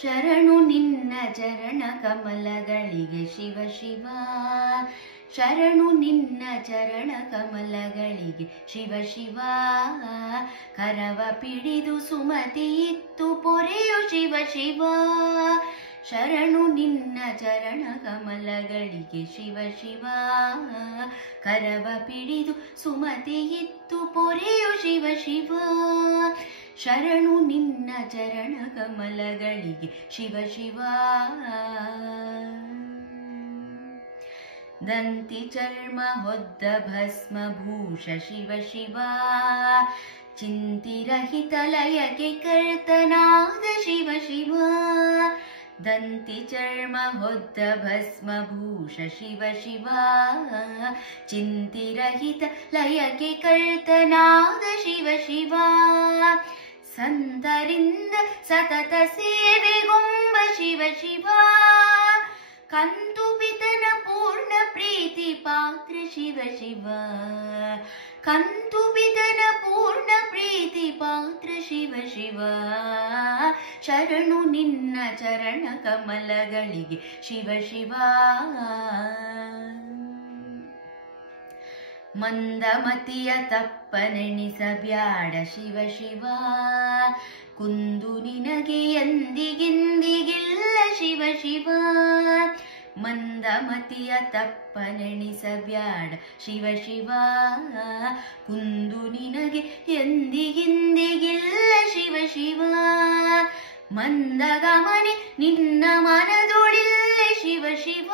ಶರಣು ನಿನ್ನ ಚರಣ ಕಮಲಗಳಿಗೆ ಶಿವ ಶಿವ, ಶರಣು ನಿನ್ನ ಚರಣ ಕಮಲಗಳಿಗೆ ಶಿವ ಶಿವ. ಕರವ ಪಿಡಿದು ಸುಮತಿ ಇತ್ತು ಪೊರೆಯು ಶಿವ ಶಿವ, ಶರಣು ನಿನ್ನ ಚರಣ ಕಮಲಗಳಿಗೆ ಶಿವ ಶಿವ. ಕರವ ಪಿಡಿದು ಸುಮತಿ ಇತ್ತು ಪೊರೆಯು ಶಿವ ಶಿವ, ಶರಣು ನಿನ್ನ ಚರಣ ಕಮಲಗಳಿಗೆ ಶಿವ ಶಿವ. ದಂತಿ ಚರ್ಮ ಹೊದ್ದ ಭಸ್ಮ ಭೂಷ ಶಿವ ಶಿವ, ಚಿಂತಿರಹಿತ ಲಯಕ್ಕೆ ಕರ್ತನಾದ ಶಿವ ಶಿವ. ದಂತಿ ಚರ್ಮ ಹೊದ್ದ ಭಸ್ಮ ಭೂಷ ಶಿವ ಶಿವ, ಚಿಂತಿರಹಿತ ಲಯಕ್ಕೆ ಕರ್ತನಾದ ಶಿವ ಶಿವ. ಸಂತರಿಂದ ಸತತ ಸೇವೆಗೊಂಬ ಶಿವ ಶಿವ, ಕಂತುಪಿತನ ಪೂರ್ಣ ಪ್ರೀತಿ ಪಾತ್ರ ಶಿವ ಶಿವ. ಕಂತುಪಿತನ ಪೂರ್ಣ ಪ್ರೀತಿ ಪಾತ್ರ ಶಿವ ಶಿವ, ಶರಣು ನಿನ್ನ ಚರಣ ಕಮಲಗಳಿಗೆ ಶಿವ ಶಿವ. ಮಂದಮತಿಯ ತಪ್ಪನೆಣಿಸಬ್ಯಾಡ ಶಿವ ಶಿವ, ಕುಂದು ನಿನಗೆ ಎಂದಿಗಿಂದಿಗಿಲ್ಲ ಶಿವ ಶಿವ. ಮಂದಮತಿಯ ತಪ್ಪನೆಣಿಸಬ್ಯಾಡ ಶಿವ ಶಿವ, ಕುಂದು ನಿನಗೆ ಎಂದಿಗಿಂದಿಗಿಲ್ಲ ಶಿವ ಶಿವ. ಮಂದಗಮನೆ ನಿನ್ನ ಮನದೊಳಿಲ್ಲ ಶಿವ ಶಿವ,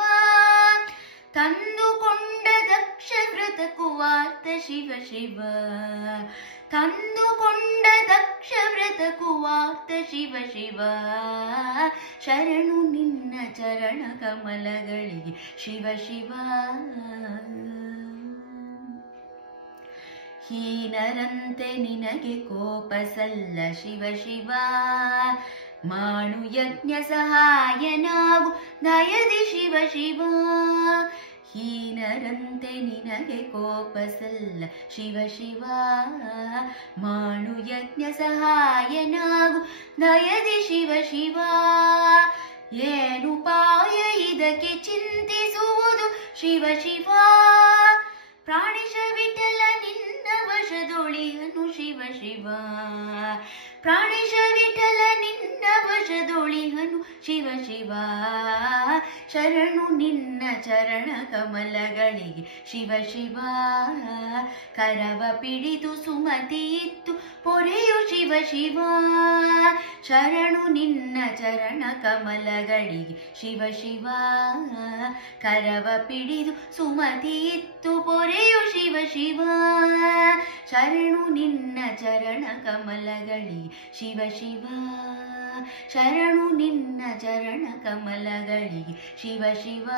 ತಂದುಕೊಂಡ ದಕ್ಷ ವ್ರತಕ್ಕೂ ವಾರ್ತ ಶಿವ ಶಿವ. ತಂದುಕೊಂಡ ದಕ್ಷ ವ್ರತಕ್ಕೂ ವಾರ್ತ ಶಿವ ಶಿವ, ಶರಣು ನಿನ್ನ ಚರಣ ಕಮಲಗಳಿಗೆ ಶಿವ ಶಿವ. ಹೀನರಂತೆ ನಿನಗೆ ಕೋಪ ಸಲ್ಲ ಶಿವ ಶಿವ, ಮಾಡು ಯಜ್ಞ ಸಹಾಯನಾಗು ದಯದಿ ಶಿವ ಶಿವ. ಹೀನರಂತೆ ನಿನಗೆ ಕೋಪ ಸಲ್ಲ ಶಿವ ಶಿವ, ಮಾಡು ಯಜ್ಞ ಸಹಾಯನಾಗು ದಯದಿ ಶಿವ ಶಿವ. ಏನುಪಾಯ ಇದಕ್ಕೆ ಚಿಂತಿಸುವುದು ಶಿವ ಶಿವ, ಪ್ರಾಣೇಶ ವಿಠಲ ನಿನ್ನ ವಶದೊಳಿಹನು ಶಿವ ಶಿವ. ಪ್ರಾಣೇಶ ವಿಠಲ ನಿನ್ನ ವಶದೊಳಿಹನು ಶಿವ ಶಿವ, ಶರಣು ನಿನ್ನ ಚರಣ ಕಮಲಗಳಿಗೆ ಶಿವ ಶಿವ. ಕರವ ಪಿಡಿದು ಸುಮತಿ ಇತ್ತು ಪೊರೆಯು ಶಿವ ಶಿವ, ಶರಣು ನಿನ್ನ ಚರಣ ಕಮಲಗಳಿಗೆ ಶಿವ ಶಿವ. ಕರವ ಪಿಡಿದು ಸುಮತಿ ಇತ್ತು ಪೊರೆಯು ಶಿವ ಶಿವ, ಶರಣು ನಿನ್ನ ಚರಣ ಕಮಲಗಳಿಗೆ ಶಿವ ಶಿವ. ಶರಣು ನಿನ್ನ ಚರಣ ಕಮಲಗಳಿಗೆ ಶಿವ ಶಿವ.